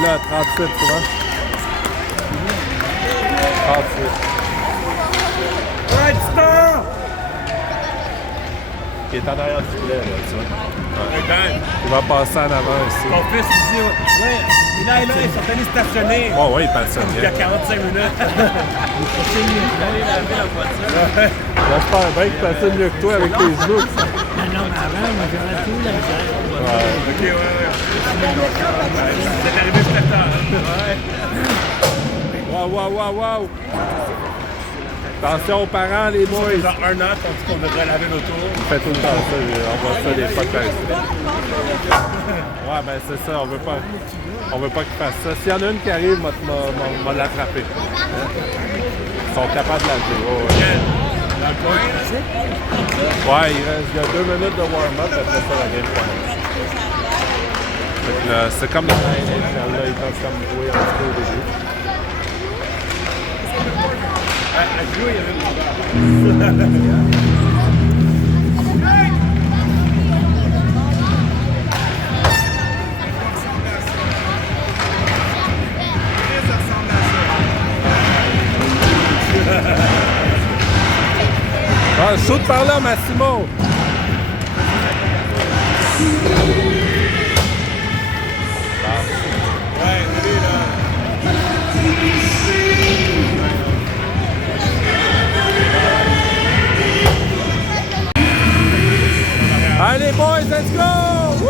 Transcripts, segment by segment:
est là, 37, tu vois. 38. Ouais, du temps! Qui est en arrière du filet, là, tu vois. Ouais. Okay. Il va passer en avant ici. Ton fils, il dit, ouais, il est là, il sont allés stationner. Oh, oui, il passe ça Il y a bien. 45 minutes. Il est allé laver la voiture. J'espère bien qu'il passait mieux que toi avec tes genoux. Non, mais avant, moi, j'aurais tout la misère. Ouais. Ok, ouais. C'est arrivé ce temps. Ouais. Wow. Attention aux parents, les boys. Genre un an, tandis qu'on devrait laver l'auto. On fait tout le temps ça, on voit ça des fois par ici. Ouais, ben c'est ça, on veut pas qu'ils fassent ça. S'il y en a une qui arrive, m'a l'attraper. Ils sont capables de la jouer. Dans le coin, Ouais, il y a 2 minutes de warm-up, après ça, la game commence. Fait que là, c'est comme dans la NHL, là, ils peuvent comme jouer un petit peu au début. à jouer, il y avait une Ah, shoot par là, Massimo! Ouais, lui, là. Allez, boys, let's go! Woo!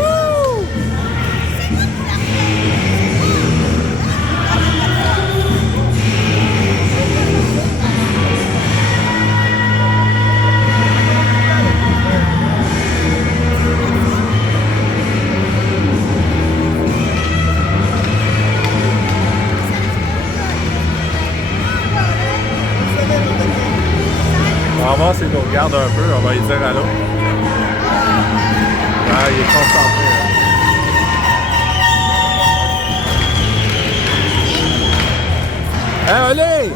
On va voir s'il nous regarde un peu, on va lui dire allô. Ah, il est concentré. Hein. Hey, allez!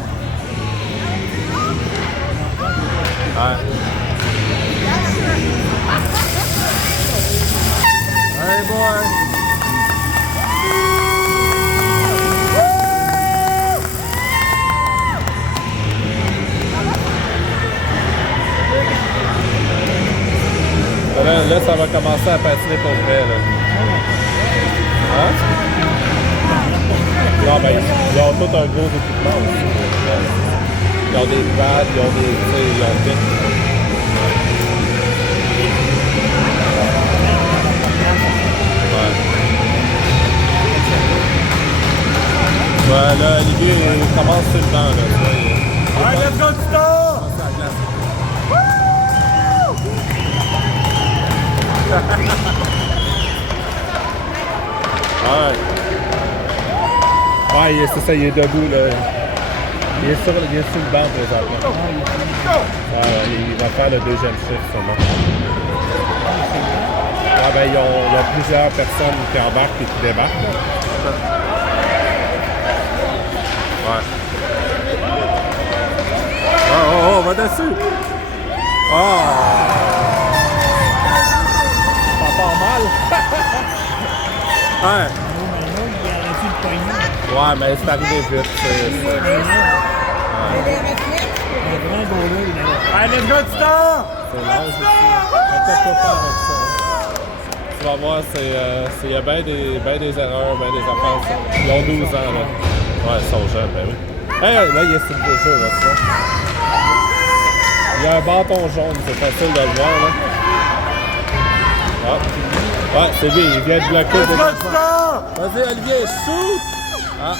Ouais. Hey, boy! Là, ça va commencer à patiner pour vrai, là. Hein? Non, ben, ils ont tout un gros équipement aussi. Ils ont des pads, ils ont des... Tu sais, ils ont tout. Ouais. Ouais, là, Olivier, il commence sur le banc, là. Ouais, let's go, Tito! Ouais, c'est ça, il est debout là. Il est sur le banc présentement. Ouais, il va faire le deuxième shift sûrement. Ah ben, ils ont plusieurs personnes qui embarquent et qui débarquent. Là. Ouais. Oh, va dessus! Oh! Ça part mal! Ouais. Ouais, mais c'est arrivé vite. Allez, let's go, Tito! C'est l'âge aussi. Peut-être pas avec ça. Tu vas voir, il y a bien des erreurs, bien des affaires. Ils ont 12 ans, là. Ouais, ils sont jeunes, ben oui. Hey, là, il est sur le jeu, là, ça. Il y a un bâton jaune, c'est facile de le voir, là. Ah. Ouais, c'est lui, il vient de bloquer. Let's go, Tito! Vas-y, Olivier, shoot! Ah!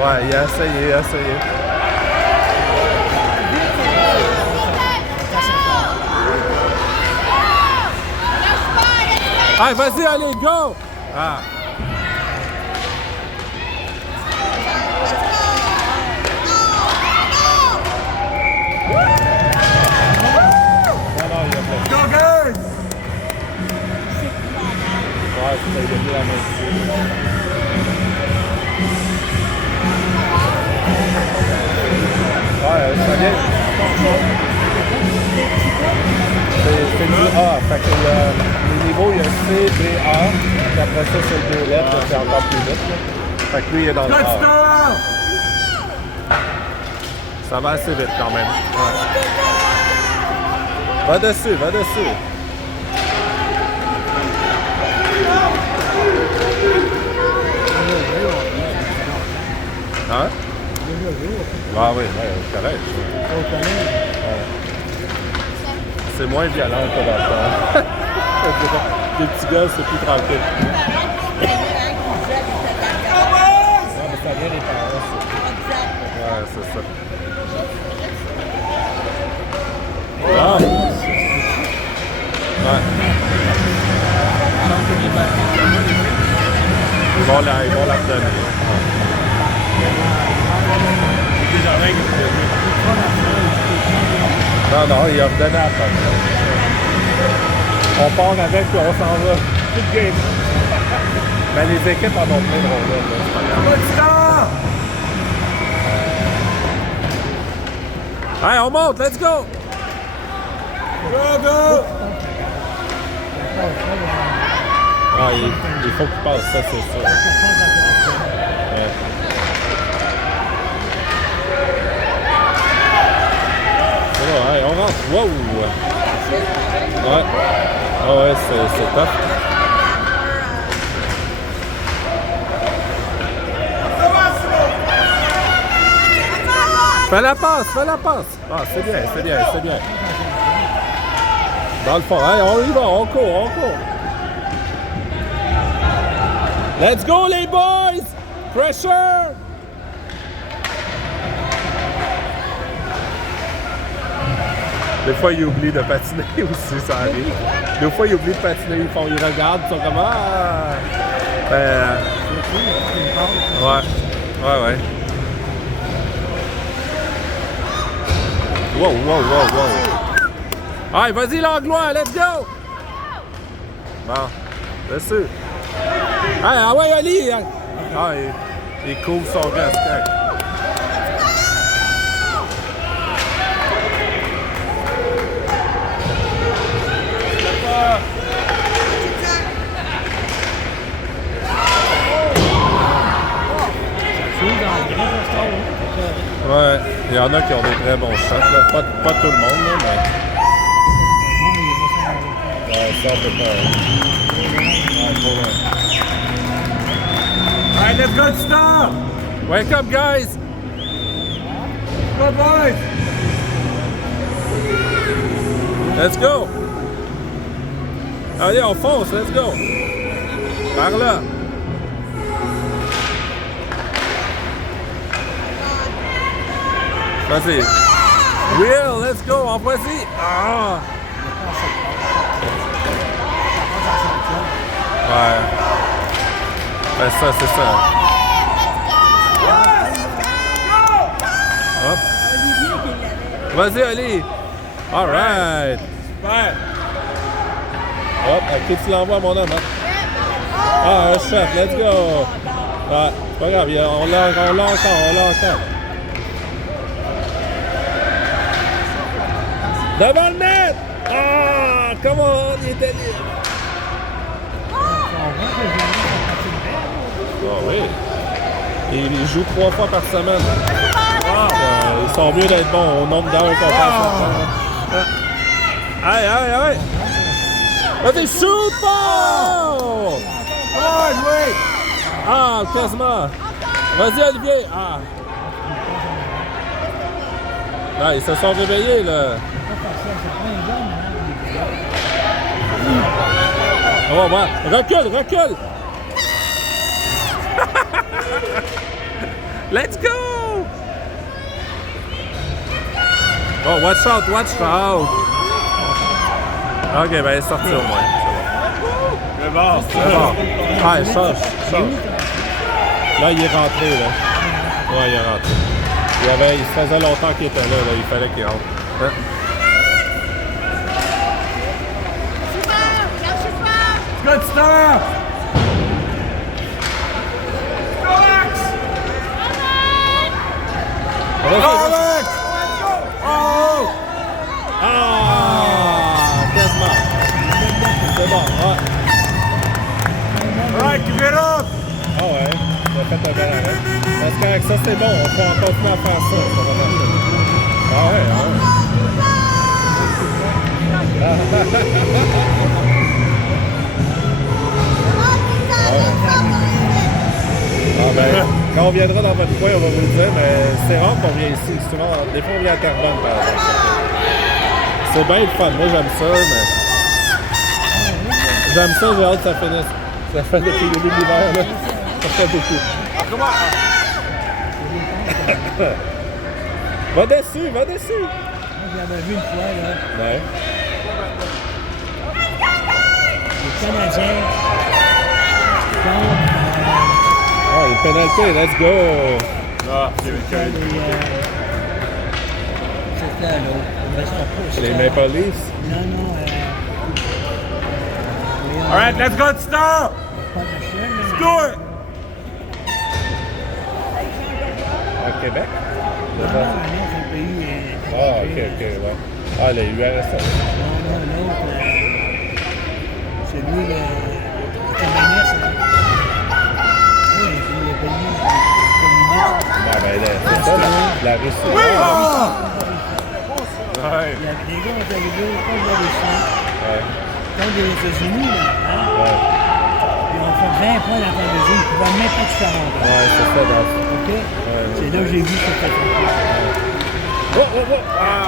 Ouais, il a essayé. Allez, vas-y, allez, go! Ah! Go, guys! Ouais, c'est ça, il a mis la main dessus. Ouais, ça vient. C'est du A, fait que les niveau, il y a C, B, A. Puis après ça, c'est le 2 lettres, c'est encore plus vite. Là. Fait que lui, il est dans le A. Ça va assez vite quand même. Ouais. Va dessus, va dessus. Hein? Ah oui, correct. C'est moins violent que dans le temps. Les petits gars, c'est plus tranquille. Non, mais ça vient des parents, ça. Ouais, c'est ça. Ah! Ouais. Ils vont la redonner. Non, il a redonné après. On part avec et on s'en va. Toute game. Mais les équipes en ont plein de rôles, là. C'est pas grave. Hey, on monte, let's go! Go, go! Ah, il faut qu'il passe, ça, c'est sûr. Ouais. Ouais, on rentre. Wow! Ouais. Ah ouais, c'est top. Fais la passe, fais la passe. Ah, c'est bien, c'est bien, c'est bien. Dans le fond, hey, on y va, on court. Let's go les boys! Pressure! Des fois, ils oublient de patiner aussi, ça arrive. Des fois, ils oublient de patiner, ils regardent, ils sont comme ah! Ouais. Wow. Allez, vas-y, Langlois, let's go! Bon, dessus. Hey, ah ouais, Ali! Ah, il couvre son reste. Ouais, il y en a qui ont des très bons shots, là. Pas tout le monde, là, mais... Ouais, ça on peut pas. Alright, let's go, stop! Wake up, guys! Go, boys! Let's go! Allez, on fonce, let's go! Par là! Vas-y! Will, let's go! Envoie-y! Ah! Ouais. Ben ça, c'est ça. Hop. Vas-y, Ali! Alright! Ouais. Hop, à qui tu l'envoies, mon homme? Hein? Ah, un chef, let's go! Ouais, c'est pas grave, on l'a encore. Devant le net! Ah! Come on, il était libre! Ah oui. Ils jouent 3 fois par semaine. Ah, ils sont mieux d'être bons au nombre d'heures qu'on passe. Aïe! Vas-y, shoot! Oh! Oui! Ah, quasiment! Vas-y, Olivier! Ah! Ah, ils se sont réveillés, là! On va voir. Recule! Let's go! Oh, watch out! Ok, ben, il est sorti au moins. C'est bon. C'est bon. Ouais, change. Là, il est rentré, là. Ouais, il est rentré. Il se faisait longtemps qu'il était là, il fallait qu'il rentre. Hein? Good stuff! Alex! Oh! Ah! Quasiment. C'est bon. Ouais. belle arrête. Parce qu'avec ça, c'est bon. On peut en continuer à faire ça. Ça va marcher. Ah ouais, ah ouais. Ah ben, quand on viendra dans votre coin, on va vous le dire, mais c'est rare qu'on vienne ici. Souvent, des fois, on vient à Terrebonne, par exemple. C'est bien le fun. Moi, j'aime ça, mais... J'aime ça, j'ai hâte que ça finisse. Ça fait depuis le début de l'hiver, là. Ça fait beaucoup. Va dessus, va dessus! Moi, j'avais vu une fois, là, Ouais. les Canadiens contre Ah, les pénalités, let's go! Ah, c'est le cœur. c'était l'autre. Mais c'était pas- Les c'était- Maple Leafs? Non, non. Alright, let's go, Tito! Pas de chien, mais... Score! À Québec? Non, non, un autre pays. Ah, ok, ouais. Ah, les URSS. Non, non, l'autre. Celui, le communiste. Hein. Oui, les pays communistes. Ah, ben, c'est ça, la Russie. Ouais! Il y avait des gars qui étaient arrivés contre la Russie, Ouais, contre les États-Unis, là, hein? ouais. Puis on fait 20 points dans la télévision, ils ne pouvaient même pas se faire rentrer. Ouais, c'est ça, dans le OK? C'est là que j'ai vu que c'était trop. Oh, oh, oh! Ah!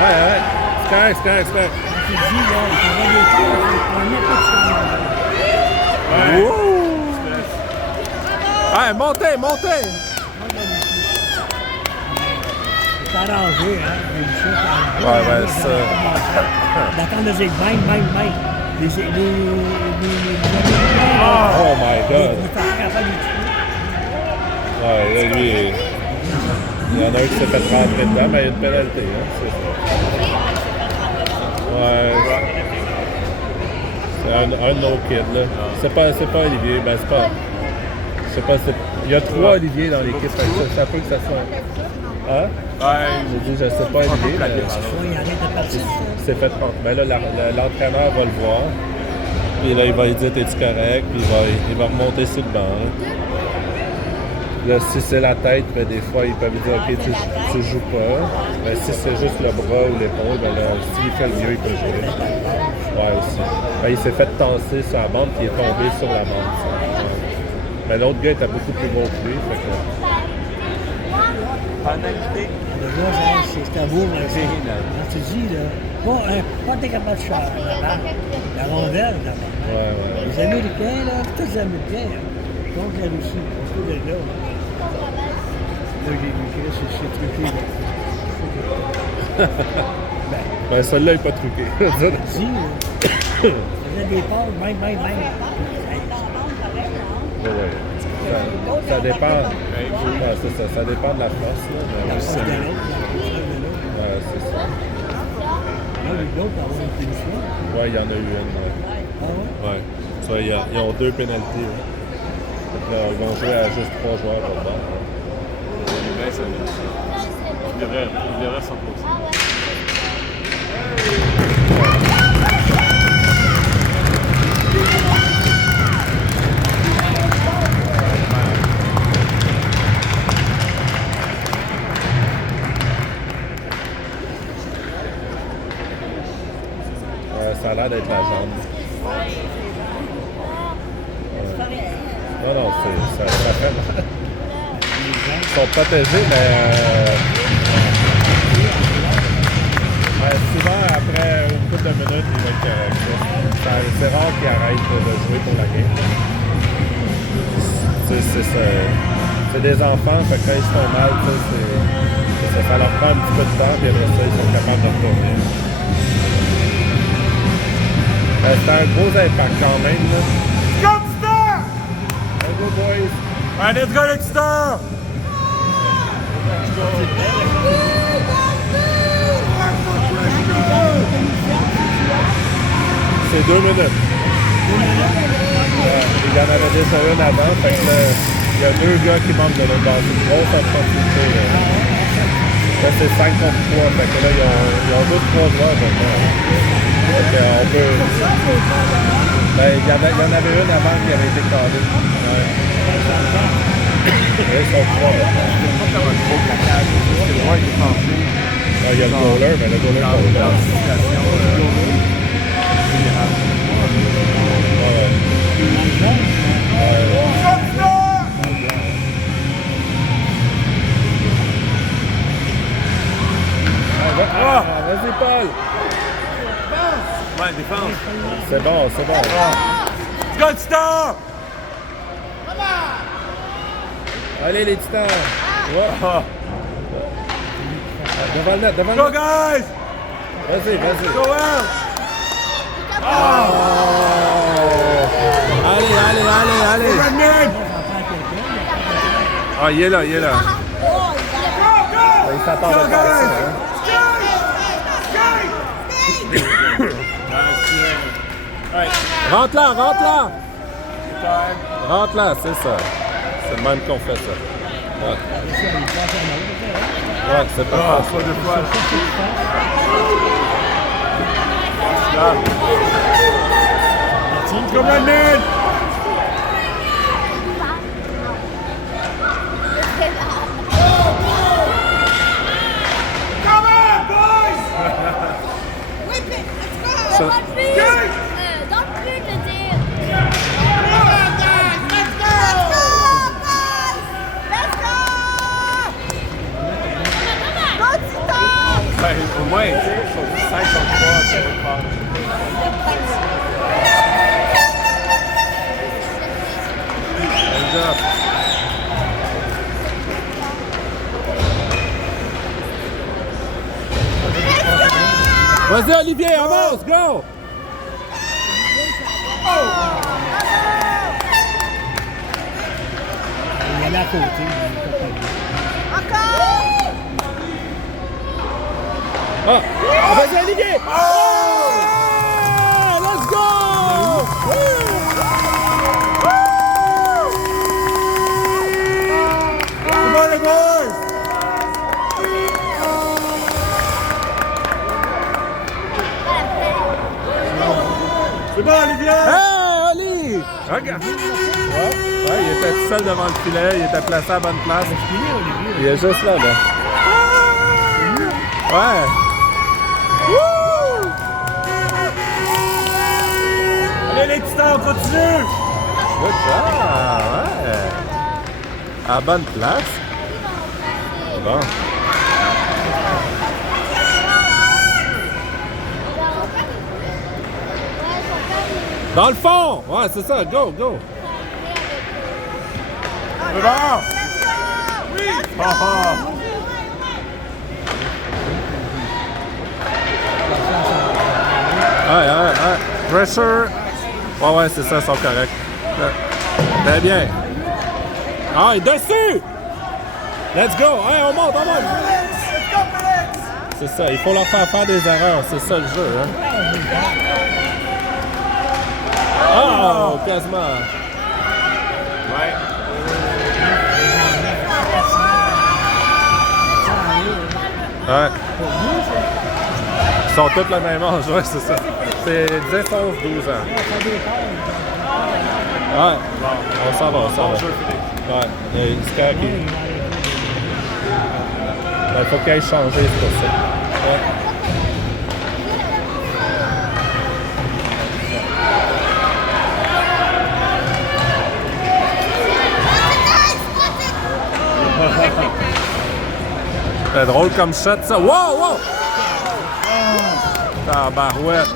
Ouais. C'est correct, c'est correct, c'est correct. Quand tu dis, là, ils faisaient des points, ils ne pouvaient même pas se faire rentrer. Wouh! Ouais, montez! Moi, de la Russie. C'est arrangé, hein? Les Russes, c'est arrangé. Ouais, ça. D'attendre de dire bang, bang, bang. Les Oh my god! ils étaient capables de tuer. Ouais, là, lui, il y en a un qui s'est fait rentrer dedans, mais il y a une pénalité, hein, c'est ça. Ouais. C'est un de nos kids, là. C'est pas Olivier, ben c'est pas... Je sais pas, il y a 3 Olivier dans l'équipe, fait que ça peut que ça soit... Hein? Ouais. J'ai dit, je sais pas Olivier, mais Ouais, il arrête de partir. c'est fait prendre. Ben là, l'entraîneur va le voir, puis là, il va lui dire, t'es-tu correct, puis il va remonter sur le banc. Hein. Là, si c'est la tête, ben, des fois, ils peuvent lui dire, OK, tu joues pas. Mais si c'est juste le bras ou l'épaule, ben là, s'il fait le mieux, il peut jouer. Ouais, aussi. Ben, il s'est fait tasser sur la bande, puis il est tombé sur la bande. Ça. Ouais. Mais l'autre gars était beaucoup plus gros que lui, fait que... Pénalité. Le gars, hein, c'était beau, là. Quand tu dis, là, pas t'es capable de faire la rondelle, là. Ouais. Les Américains, là, tous les Américains, là, contre la Russie, parce que de là, là, j'ai vu que c'est truqué, là. Ben, celui-là, il n'est pas truqué. Dis, là, faisait des passes, même. Ouais. Ça dépend. Ouais, c'est ça. Ça dépend de la force. Là, mais La oui, force de l'autre, la puissance de l'autre. Ouais, c'est ça. Là, l'autre, avoir une punition. Ouais, il y en a eu une. Ouais. Ah ouais? Ouais. Ça, ils ont 2 pénalités. Là. Donc là, ils vont jouer à juste 3 joueurs là-dedans. Il devrait s'imposer. Ça a l'air d'être la jambe. Non, ça fait mal. Ils sont protégés, mais souvent, après une couple de minutes, ils vont être corrects. C'est rare qu'ils arrêtent de jouer pour la game. C'est des enfants, fait que quand ils se font mal, ça leur prend un petit peu de temps, puis après ça, ils sont capables de retourner. C'est un gros impact quand même. Là. Let's go, Tito! Let's go, boys! Alright, let's go, Tito! C'est 2 minutes. Il y en avait déjà une avant, fait que là, il y a 2 gars qui manquent de l'autre base. C'est une grosse opportunité. Là, c'est 5 contre 3, fait que là, ils ont juste 3 joueurs maintenant. Fait qu'on peut... Ben, il y en avait une avant qui avait été calée. Ouais. Ils sont trois maintenant. Je sais pas comment le gros placage. Parce que le droit il est penché. Ah, il y a le goaler, mais le goaler Dans compte. la situation générale. Vas-y, Paul! Ouais, défense. C'est bon, c'est bon. Good stop! Allez, les titans! Ouais. Devant le net, devant le Go net. guys! Vas-y, vas-y. Go out! Oh! Allez, allez, allez, allez! Redman! Ah, il est là, il est là. Il s'attendait pas à ça, hein? Rentre là, rentre là! Rentre là, c'est ça. C'est le même qu'on fait ça. Ouais, ouais c'est pas Ah, ça. pas de fois. Go Redman! Come on, boys! Whip it! Let's go! So- Don't shoot! Don't shoot the team! Come on, guys! Let's go! Guys! Let's go! Go, Tito! Ben, au moins, tu sais, sur 5 contre 3, ça va faire. Good job. Vas-y, Olivier, avance, go! Il y en a à côté. Encore! Ah! Vas-y, Olivier! Oh! Let's go! Come on, les boys! C'est bon, Olivier! Hey, Oli! Regarde! Ouais, il était tout seul devant le filet, il était placé à la bonne place. Il est juste là, là. Ouais! Wouh! Allez, les titans, on continue! Good job! Ouais! À la bonne place. Bon. Dans le fond! Ouais, c'est ça, go, go! C'est bon! Oui! Ha ha! Ouais, ouais, ouais. Pressure. Ouais, ouais, c'est ça, ils sont corrects. Très bien. Ah, il est dessus! Let's go! Hey, on monte, on monte! C'est ça, il faut leur faire des erreurs, c'est ça le jeu, hein? Oh, quasiment! Ouais. Ouais. Ils sont tous le même âge, ouais, c'est ça. C'est 10, 11, 12 ans. Ouais, on s'en va, on s'en va. Ouais, c'est correct. Il faut qu'il aille changer, c'est pour ça. Ouais. C'est drôle comme shot, ça. Wow, wow! Tabarouette.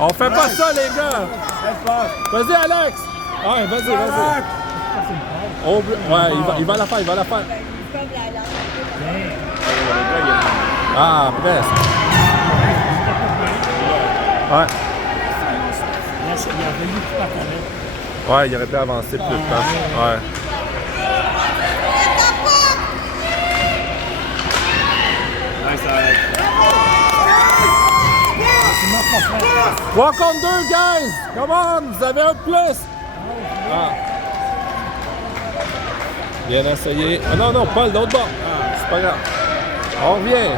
On fait pas ça, les gars! Vas-y, Alex! Ouais, vas-y, vas-y. Ouais, il va la faire, il va la faire. Ah, presque. Ouais. Là, il a fallu que tu partes avec. Ouais, il aurait pu avancer plus de temps. Ouais. Nice, Alex. 3 contre 2, guys! Come on! Vous avez un de plus! Ah. Bien essayé. Ah non, non, pas l'autre bord. Ah, c'est pas grave. On revient.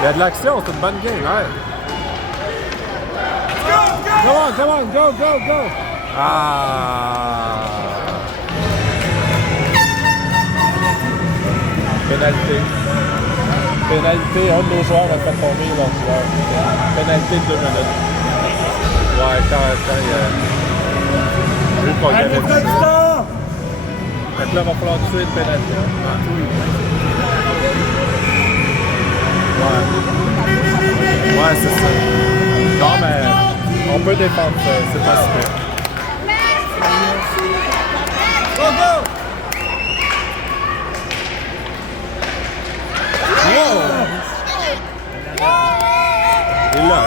Il y a de l'action, c'est une bonne game, ouais. Come on! come on, go, go, go! Ah! Pénalité. Pénalité, un de nos joueurs a fait tomber leur joueur. Pénalité de 2 minutes. Ouais, quand il y a... Vu qu'on y avait dit ça. Fait que là, il va falloir tuer le pénalité. Ouais, c'est ça. Non, mais on peut défendre ça, c'est pas super. Go, go! Wow! Il l'a, hein?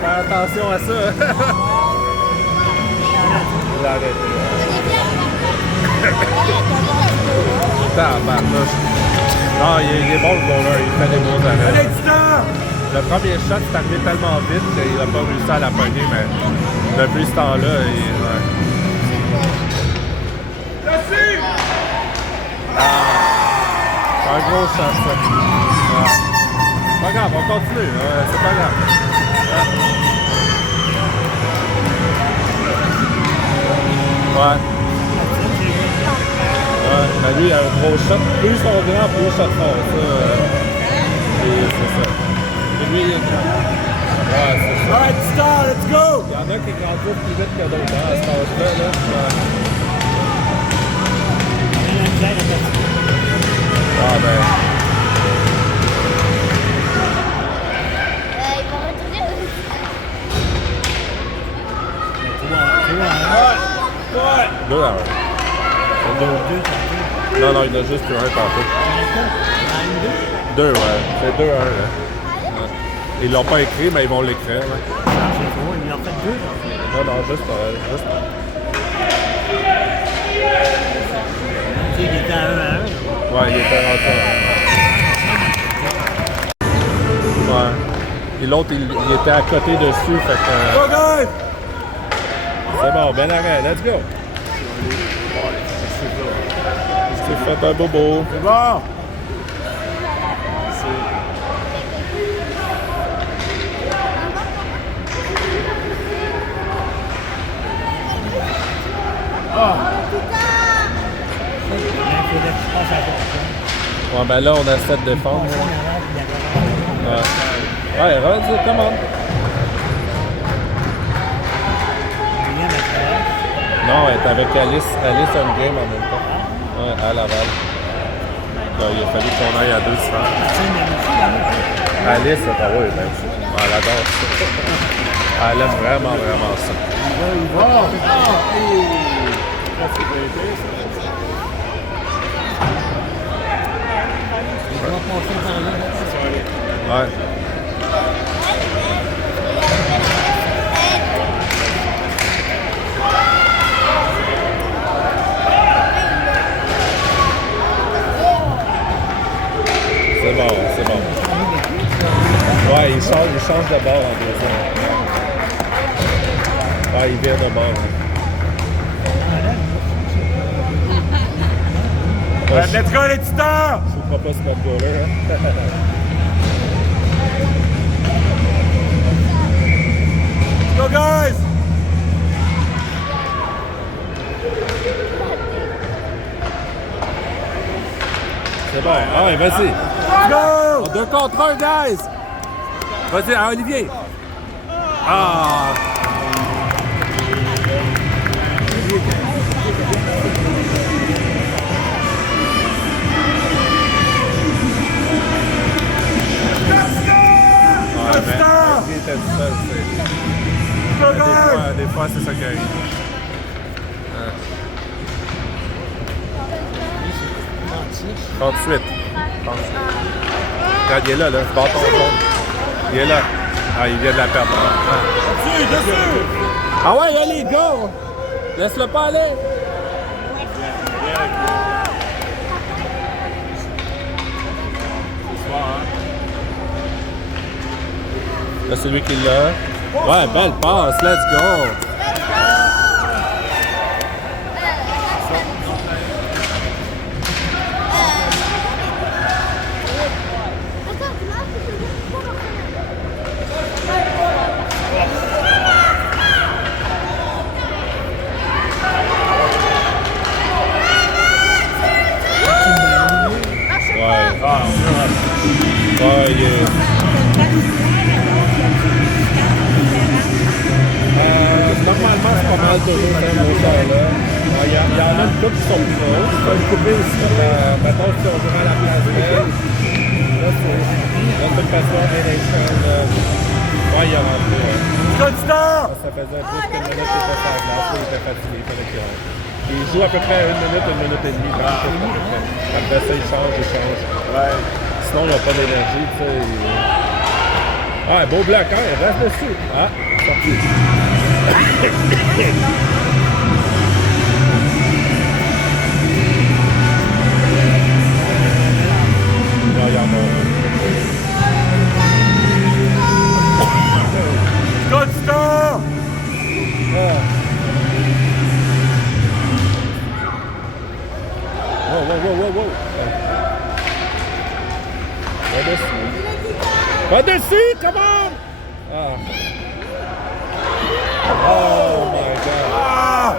Fais attention à ça. Il a arrêté. Tabarnouche. Non, il est bon le goaler, il fait des beaux arrêts. Le premier shot est arrivé tellement vite qu'il n'a pas réussi à la pogner, mais depuis ce temps-là, il... Ouais. Ah, un gros shot, ça. Ouais. Pas grave, on continue, c'est pas grave. Ouais. Ouais, mais lui, il a un gros shot. Plus ils sont grands, plus ils shot fort. Ça, c'est ça. Et lui, il est grand. Ouais, c'est ça. Alright, start, let's go! Il y en a qui grandissent plus vite que d'autres, hein, à cet âge-là. Là. Ouais. Ah, ben. Il va retourner. Ouais! 2 à 1. Non, non, il a juste eu un tantôt. 2, ouais. C'est 2 à 1, là. Ouais. Ils l'ont pas écrit, mais ils vont l'écrire, là. Il en fait 2. Non, non, juste. Il était à 1 à 1. Ouais, il était rentré. Ouais. Et l'autre, il était à côté dessus, fait que... Go, guys! C'est bon, ben arrêt, let's go! C'est fait un bobo. C'est bon! Ouais, ben là, on essaie de défendre. Ouais. Ouais, Rod, comment? Non, elle est avec Alice Endgame en même temps. Ouais, à Laval. Là, il a fallu qu'on aille à 2 soirs. Alice, c'est pas vrai, ben. Elle adore ça. Elle aime vraiment, vraiment ça. Ouais. C'est bon, c'est bon. Ouais, il change de bord en deuxième. Ouais, il vient de bord. Ouais, Let's go, let's start! je ne crois pas ce notre goaler, hein. Go, guys! C'est bon. Ah ouais, vas-y. Go! 2 contre 1, guys! Vas-y, à Olivier. Ah! Ouais, mais il était seul, c'est... Des fois c'est ça qui arrive. Hein. 38. Regarde, il est là, ce bâton jaune. Il est là. Ah, il vient de la perdre. Ah ouais, allez, go! Laisse-le pas aller! Là, c'est lui qui l'a. Ouais, belle passe, let's go! Normalement, c'est pas mal toujours cette hauteur-là. Il y en a une couple qui sont grosses. Il faut une couper aussi. Maintenant, si on joue à la place belle, là, c'est de toute façon NHL. Ouais, il y a rentré. Ça faisait plus qu'une minute qu'il était sur la glace. Il était fatigué. Il joue à peu près 1 minute et demie. Après ça, il change. Ouais. Sinon, il n'a pas d'énergie, tu sais. Ah, beau bloc, hein? Il reste dessus. Ah, sorti. Good stuff! Whoa. Va dessus, come on! Ah. Oh my God. Ah.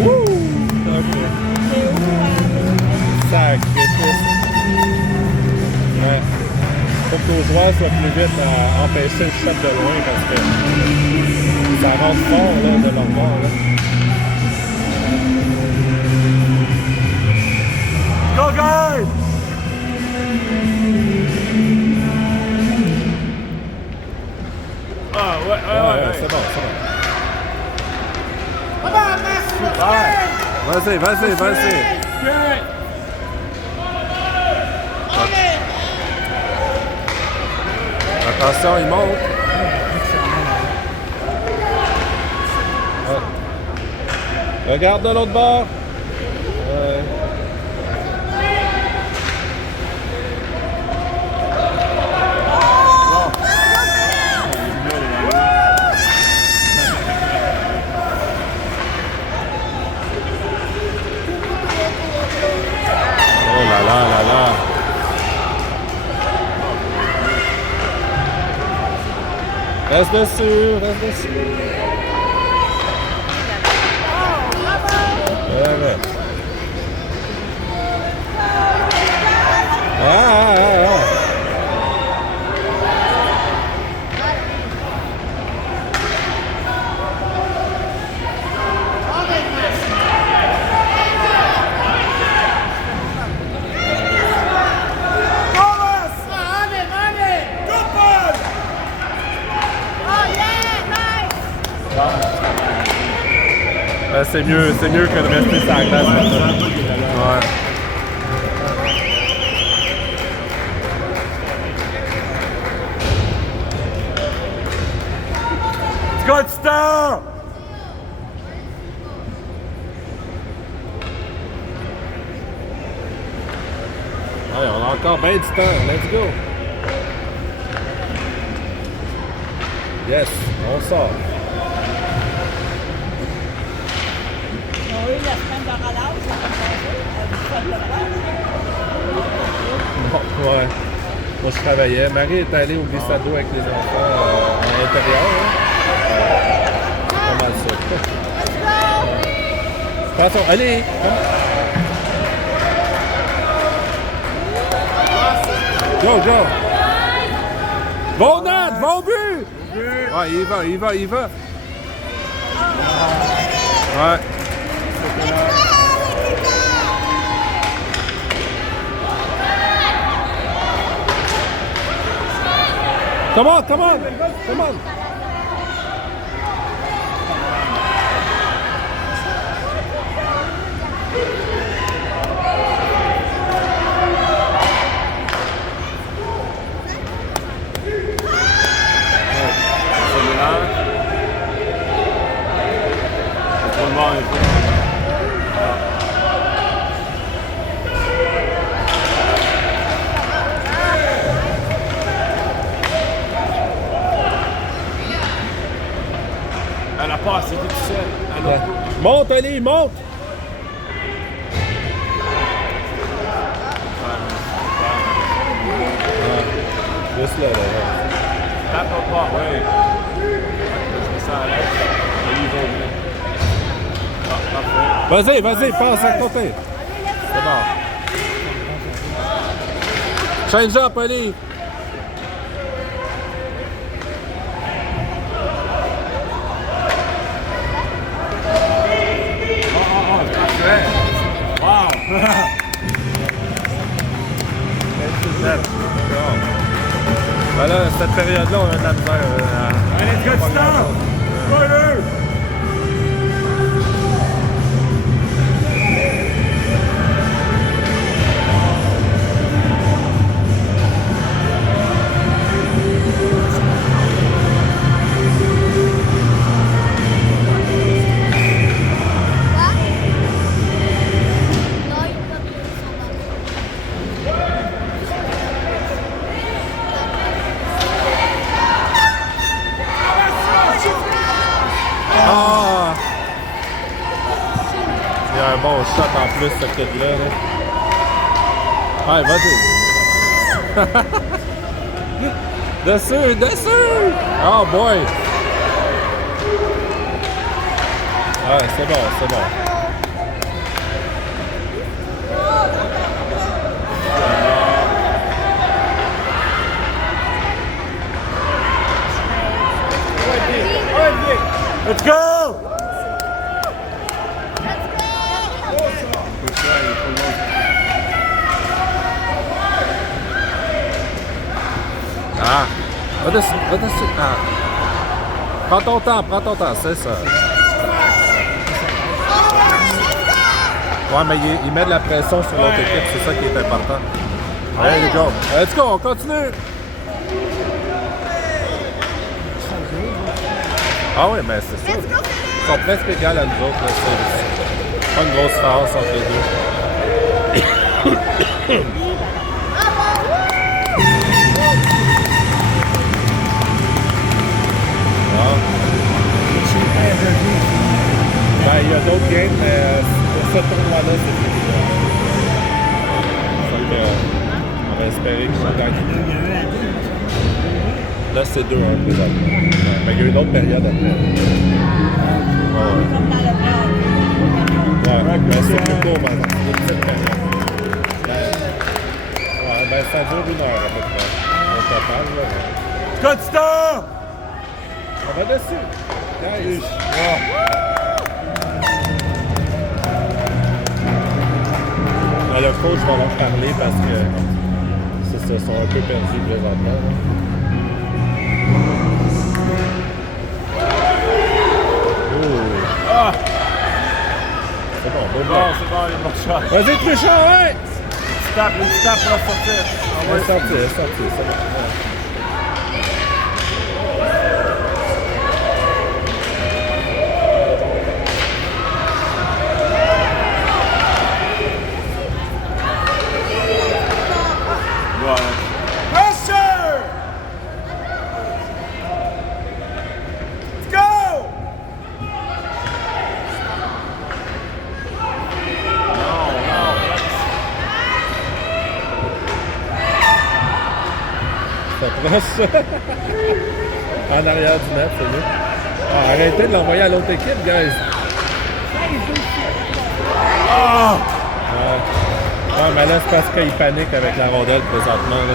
Woo! Okay. Sacrifice. Ouais. Faut que nos joueurs soient plus vite à empêcher le shot de loin parce que ça rentre fort là, de leur bord. Là. Go, guys! Ah, ouais, c'est bon. Vas-y. Attention, il monte. Regarde de l'autre bord. Reste dessus. Ouais. C'est mieux que de rester sur la glace. Ouais. Good stuff! Ouais, on a encore bien du temps. Let's go. Yes, on sort. Oui, la semaine de relâche, ça va Bon, ouais. Moi, je travaillais. Marie est allée au glissade d'eau avec les enfants à l'intérieur. Hein. Pas mal ça. Attention, allez! Go! Bon net! Bon but! Ouais, il va. Ouais. Come on, come on, come on. Elle a pas assez tout seul. Elle a... Monte, Ali, monte. Juste là, là. Tape pas, oui. Je mets ça à l'aise. Il va bien. Ah, parfait. Vas-y, vas-y, passe à côté. C'est bon. Change up, Ali. Parfait. Wow. Ben là, cette période-là, on a de la misère. Allez, good stop. Voilà. Ah! Il y a un bon shot en plus, ce kid-là. Ouais, vas-y. Dessus, dessus! Oh boy! Ouais, c'est bon, c'est bon. Let's go! Ah! Va dessus, va dessus. Ah! Prends ton temps, c'est ça. Ouais, mais il met de la pression sur l'autre équipe, c'est ça qui est important. Allez, les gars. Let's go, on continue! Ah oui, mais c'est ça. Ils sont presque égales à nous autres. Là. C'est pas une grosse différence entre les deux. Ah. Ben, il y a d'autres games, mais pour ce tournoi-là, c'est fini. Donc, on va espérer qu'ils vont gagner. Là, c'est 2-1 présentement. Mais il y a une autre période après. Ouais, mais c'est plus court, par exemple. C'est une petite période. Ouais, ben ça dure 1 heure à peu près. Au total, là. Good stop! On va dessus. Guys. Là, le coach va leur parler parce que c'est ça, ils sont un peu perdus présentement. Ah! C'est bon, bon, Bon, c'est bon, les bons shots. Vas-y, Truchon, ouais! Tu tapes pour la sortir. On va sortir, c'est bon. Ouais. Pressure! Let's go! Ça proche. En arrière du net, c'est mieux. Ah, arrêtez de l'envoyer à l'autre équipe, guys. Ah! Ouais, mais là, c'est parce qu'ils paniquent avec la rondelle présentement. Là.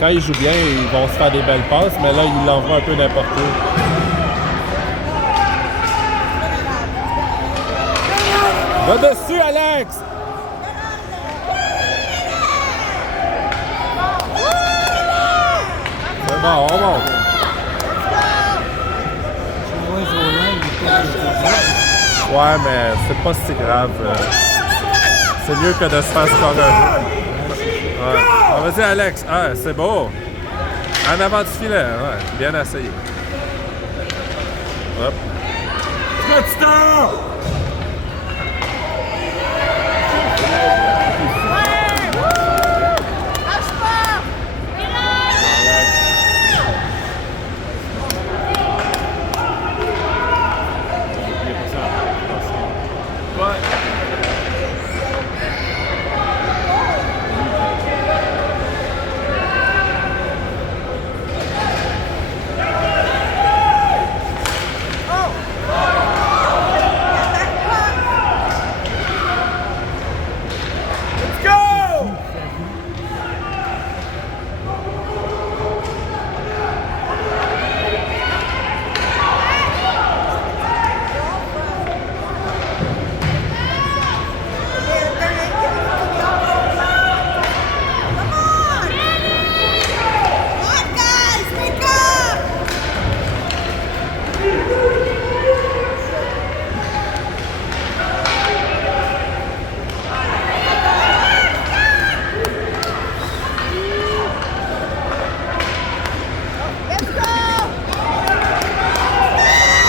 Quand ils jouent bien, ils vont se faire des belles passes, mais là, ils l'envoient un peu n'importe où. Va dessus, Alex! C'est C'est bon, on monte. C'est moins trop loin, il est pas Ouais, mais c'est pas si grave. C'est mieux que de se faire scorer. Ouais. Ah, vas-y, Alex. Ah, c'est beau. En avant du filet. Ouais, bien essayé. Hop. Good stop!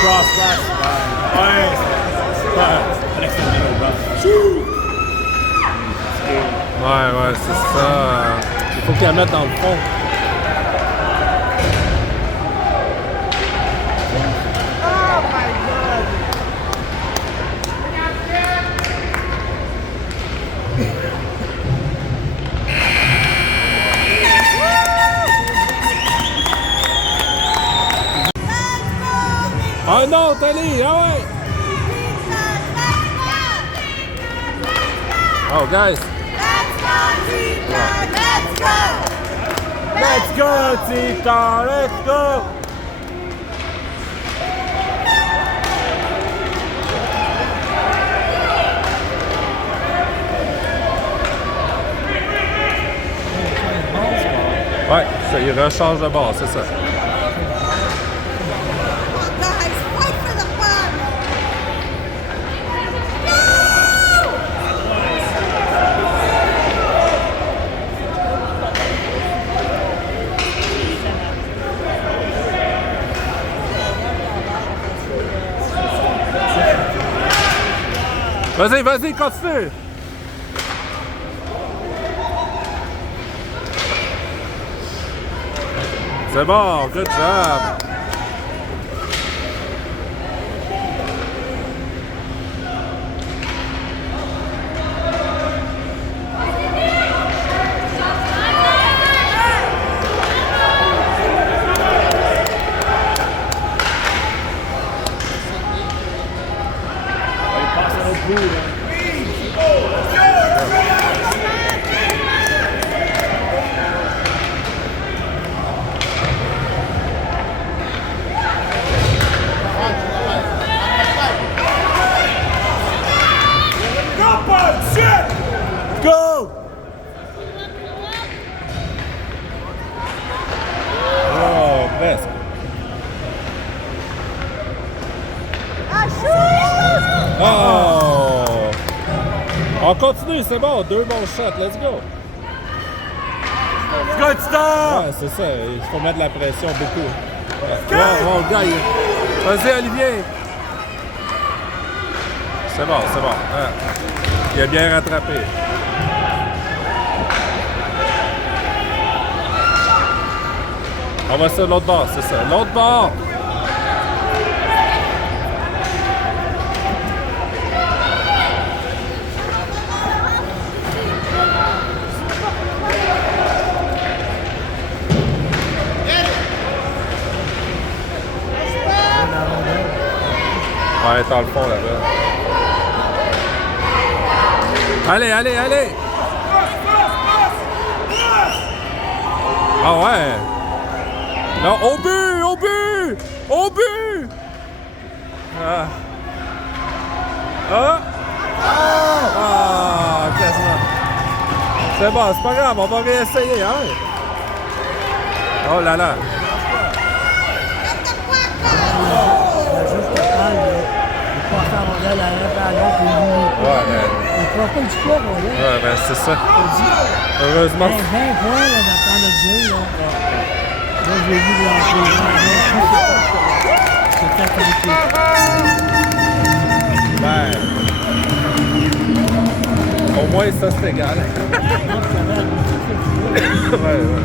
Lâche pas! Ouais, c'est ça. Il faut qu'il la mette dans le fond. Ah non, Tali, ah ouais! Oh, guys! Let's go, Tita! Let's go! Ouais, ça, il rechange de bord, c'est ça. Vas-y, vas-y, continue! C'est bon, good job! Go! Oh, presque. Oh! On continue, c'est bon, 2 bons shots, let's go! Good stop! Ouais, c'est ça, il faut mettre de la pression beaucoup. Oh, gars, vas-y, Olivier! C'est bon, c'est bon. Ah. Il a bien rattrapé. On va sur l'autre bord, c'est ça. L'autre bord! Ouais, dans le fond là-bas. Allez, allez, allez! Ah ouais! Non, au but! Au but! Au but! Ah! Ah! Ah! Quasiment. C'est bon, c'est pas grave, on va réessayer, hein? Oh là là. Il est juste capable de passer en rondelle à l'un par l'autre. Ouais, mais... Il ne prend pas du poids, là. Ouais, ben c'est ça. Heureusement. 20 points là, dans le temps de jeu. Là, j'ai vu c'est peut-être compliqué. Ben... Au moins, ça, c'est égal. Ouais, ouais.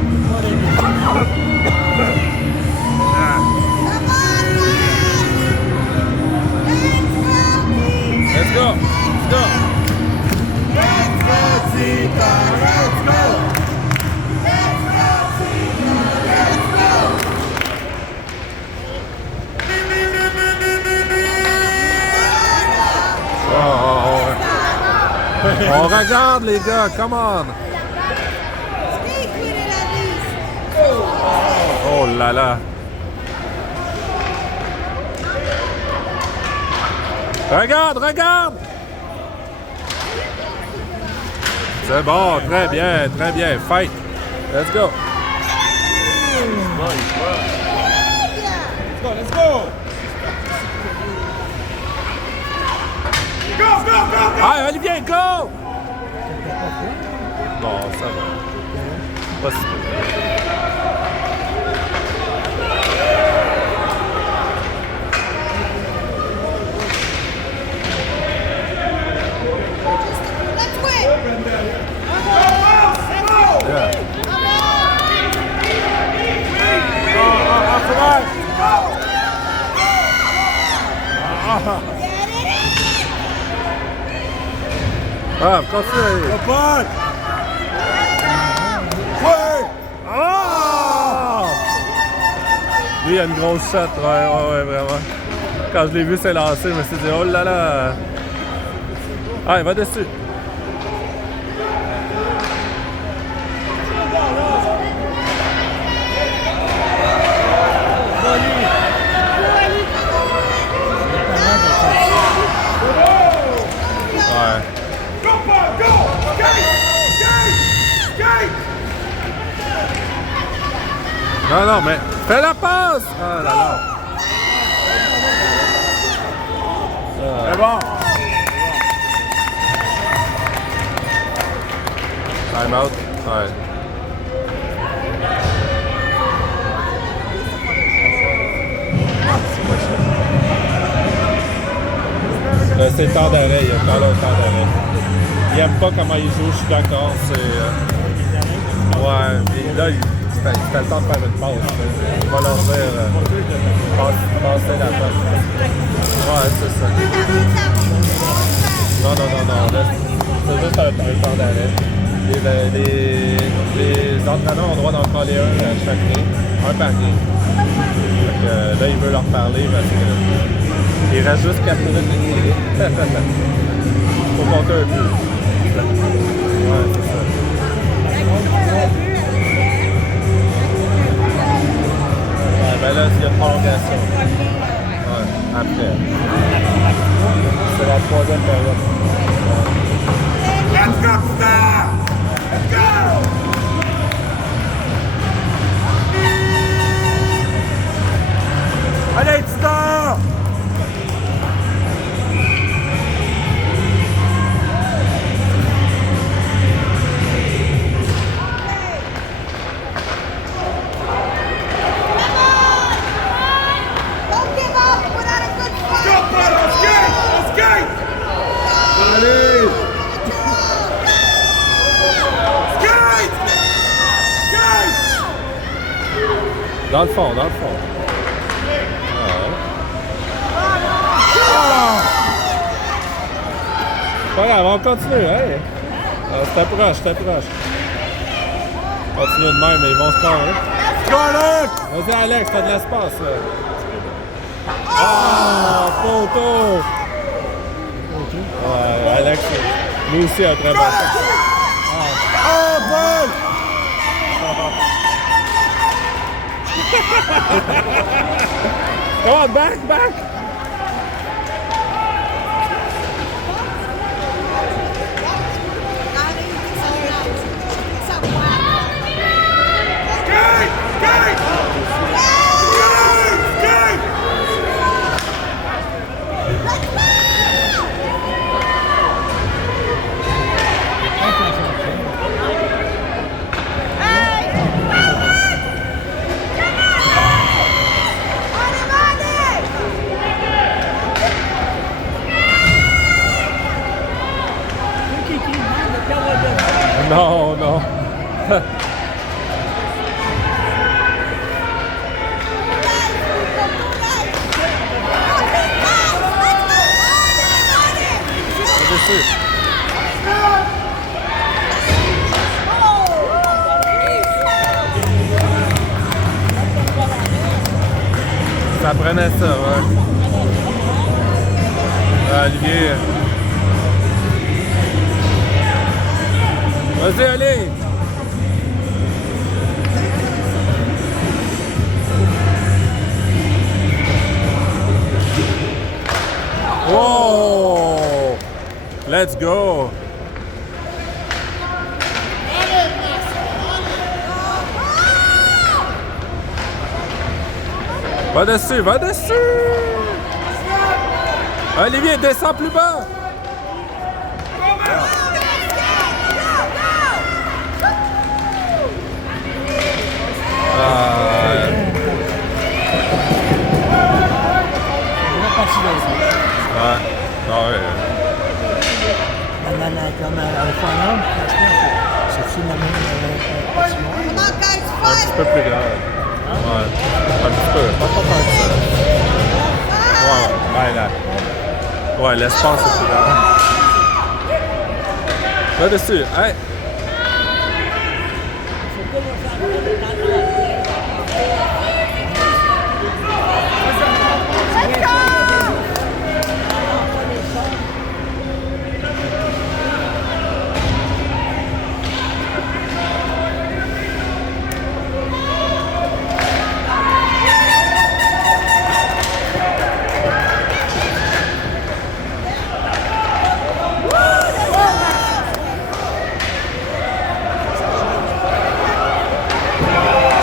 Let's go! Let's go! On regarde les gars, come on! Oh là là! Regarde, regarde! C'est bon, très bien. Fight! Let's go! Let's go! Go, go, go, go! Allez, Olivier, go! Bon, ça va. Pas si peu. Yeah. Ah, continue. Come Ouais! Ah! Lui, il a une grosse shot, ouais, vraiment. Quand je l'ai vu s'élancer, je me suis dit, oh là là! Ah, il va dessus! Ouais. Go, Paul, go! Skate! Skate! Skate! Non, non, mais fais la passe! Ah là là! C'est bon! Time out? Ouais. C'est le temps d'arrêt, il y a encore le temps d'arrêt. Il aime pas comment il joue, je suis d'accord. Ouais, mais là, c'était le temps de faire une pause. On va leur dire passer la passe. Ouais, c'est ça. Non. C'est juste un temps d'arrêt. Les entraîneurs ont le droit d'en prendre un chaque game, un par game. Fait que, là, il veut leur parler parce que il reste juste 4 minutes de game. Faut compter un peu. Ouais, c'est ça. Ouais, ben là, il y a une prolongation. Ouais, après. C'est la troisième période. Ouais. Let's go, Star! Let's go! Allez, Star! Don't give up without a good fight. Go, Paul, let's skate! Let's skate! Allez! Skate! Skate! Dans le fond. Ouais. Pas grave, on continue, hein? C'était proche. Continue de même, mais ils vont se parler. Go, Alex! Vas-y, Alex, t'as de l'espace, là. Ah, photo! Ouais, Alex, lui aussi a très bon. Oh, Paul! Oh, back! Skate! Skate! Ça prenait ça, ouais. Olivier. Vas-y, allez! Whoa! Let's go! Va dessus, va dessus! Olivier, descends plus bas! Ouais. Ah ouais. Comme au Finlande, c'est la même patinoire. Come on, guys, Un petit peu plus grand. Ouais. Un petit peu. Pas tant que ça. Ouais, ouais, là. Ouais, l'espace est plus grand. Va dessus. Hey!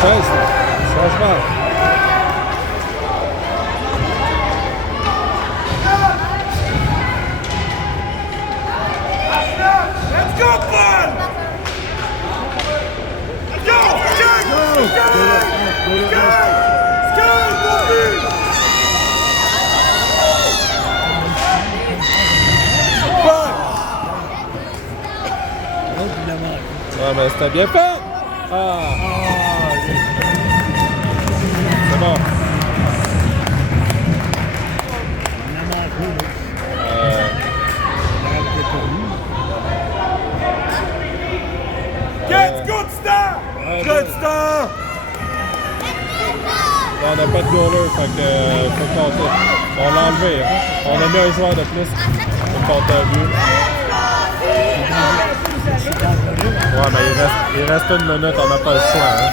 Changement. Let's go, bud! Let's go! Ah, mais c'était bien fait! Ah! C'est bon. Get good start! Good start! On n'a pas de goaler, fait que faut compter. On l'a enlevé. Hein. On a mis un joueur de plus. Faut compter un but. Ouais, mais il reste une minute, on n'a pas le choix. Hein.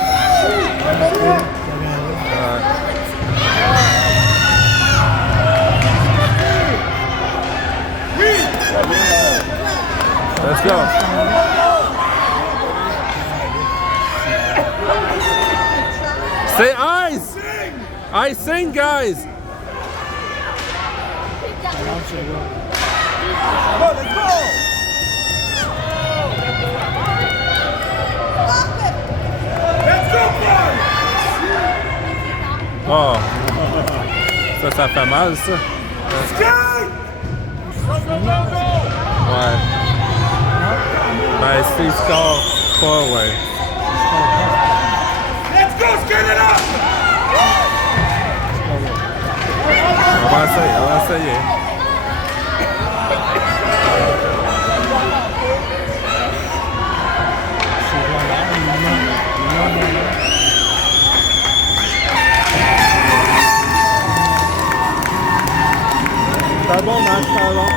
Let's go. Say ice! I sing, guys! Let's go! Let's go, bud! Oh! Ça fait mal, ça. Skate! Ouais. Ben, s'il score pas, ouais. Let's go, skate it up! On va essayer. C'est un bon match, pardon.